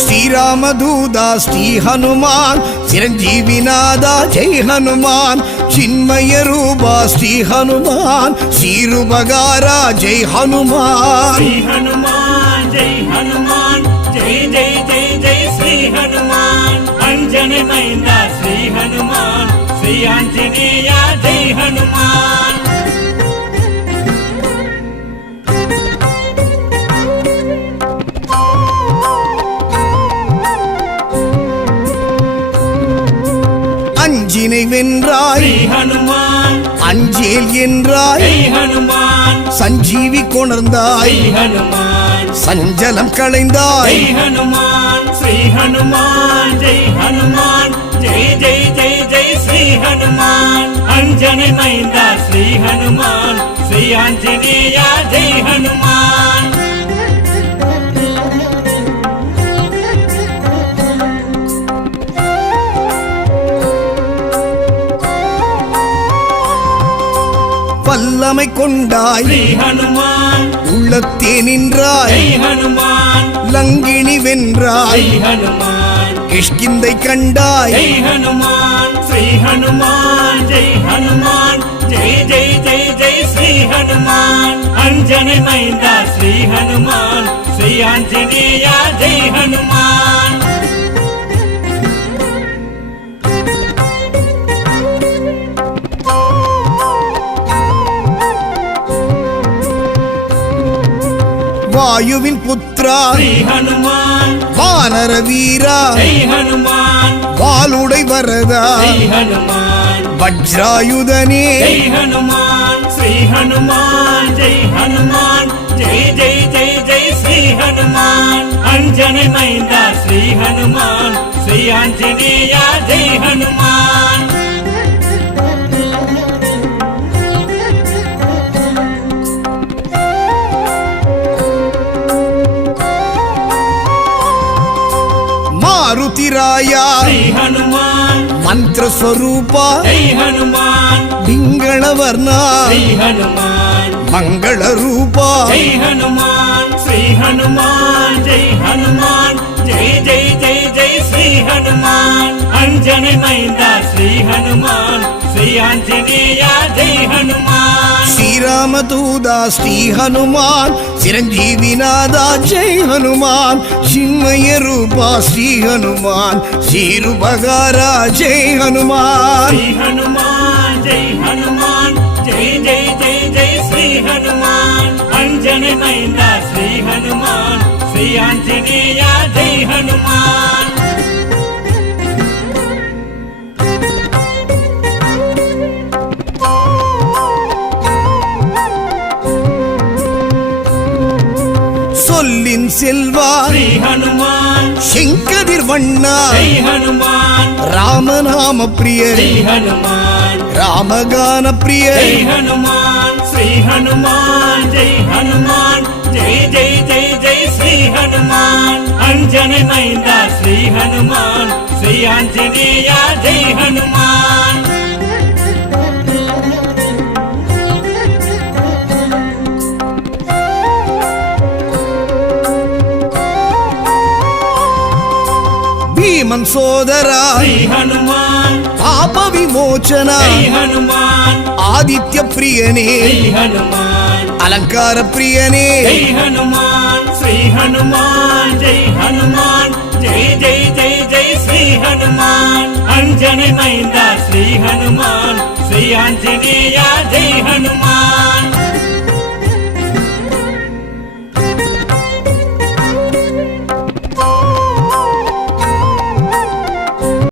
శ్రీరామదూదా శ్రీ హనుమాన్ చిరంజీవినాదా జై హనుమాన్ చిన్మయ రూపా శ్రీ హనుమాన్ శ్రీరుబగారా జై హనుమాన్ శ్రీ హనుమాన్ జై హనుమాన్ జై జై జై జై శ్రీ హనుమాన్ అంజనమైంద శ్రీ హనుమాన్ శ్రీ ఆంజనేయ జై హనుమాన్ அஞ்சினை வென்றாய் ஸ்ரீ ஹனுமான் அஞ்சேல் என்றாய் ஜெய் ஹனுமான் சஞ்சீவி கொணர்ந்தாய் ஸ்ரீ ஹனுமான் சஞ்சலம் களைந்தாய் ஜெய் ஹனுமான் ஸ்ரீ ஹனுமான் ஜெய் ஹனுமான் ஜெய் ஜெய் ஜெய் ஜெய் ஸ்ரீ ஹனுமான் அஞ்சனை மைந்தா ஸ்ரீ ஹனுமான் ஸ்ரீ ஆஞ்சநேய ஜெய் ஹனுமான் வல்லமை கொண்டாய் ஸ்ரீ ஹனுமான் உள்ளத்தே நின்றாய் ஜெய் ஹனுமான் லங்கினி வென்றாய் ஜெய் ஹனுமான் கிஷ்கிந்தை கண்டாய் ஜெய் ஹனுமான் ஸ்ரீ ஹனுமான் ஜெய் ஹனுமான் ஜெய் ஜெய் ஜெய் ஜெய் ஸ்ரீ ஹனுமான் அஞ்சனை மைந்தா ஸ்ரீ ஹனுமான் ஸ்ரீ ஆஞ்சநேய ஜெய் ஹனுமான் வாயுவின் புத்ரா ஸ்ரீ ஹனுமான் வானர வீரா ஜெய் ஹனுமான் வாளுடை வரதா ஜெய் ஹனுமான் வஜ்ராயுதனே ஜெய் ஹனுமான் ஸ்ரீ ஹனுமான் ஜெய் ஹனுமான் ஜெய் ஜெய் ஜெய் ஜெய் ஸ்ரீ ஹனுமான் அஞ்சனை மைந்தா ஸ்ரீ ஹனுமான் ஸ்ரீ ஆஞ்சநேய ஜெய் ஹனுமான் మారుతిరాయా శ్రీ హనుమాన్ మంత్ర స్వరూప జై హనుమాన్ పింగళ వర్ణ శ్రీ హనుమాన్ మంగళ రూప జై హనుమాన్ శ్రీ హనుమాన్ జై హనుమాన్ జై జై జై జై శ్రీ హనుమాన్ అంజని మైందా శ్రీ హనుమాన్ శ్రీ ఆంజనేయ జై హనుమాన్ శ్రీరామదూదా శ్రీ హనుమాన్ చిరంజీవినాదా జై హనుమాన్ చిన్మయ రూపా శ్రీ హనుమాన్ శ్రీరుబగారా జై హనుమాన్ శ్రీ హనుమాన్ జై హనుమాన్ జై జై జై జై శ్రీ హనుమాన్ అంజని మైందా శ్రీ హనుమాన్ శ్రీ ఆంజనేయ జై హనుమాన్ சொல்லின் செல்வா శ్రీ హనుమాన్ శంకదిర్ వண்ணா జై హనుమాన్ రామనామ ప్రియ శ్రీ హనుమాన్ రామగాన ప్రియ జై హనుమాన్ శ్రీ హనుమాన్ జై హనుమాన్ జై జై జై జై శ్రీ హనుమాన్ అంజని మైందా శ్రీ హనుమాన్ శ్రీ ఆంజనేయ జై హనుమాన్ భీమన్ సోదరా శ్రీ హనుమాన్ పాప విమోచన జై హనుమాన్ ఆదిత్య ప్రియనే జై హనుమాన్ అలంకార ప్రియనే జై హనుమాన్ శ్రీ హనుమాన్ జై హనుమాన్ జై జై జై జై శ్రీ హనుమాన్ అంజని మైందా శ్రీ హనుమాన్ శ్రీ ఆంజనేయ జై హనుమాన్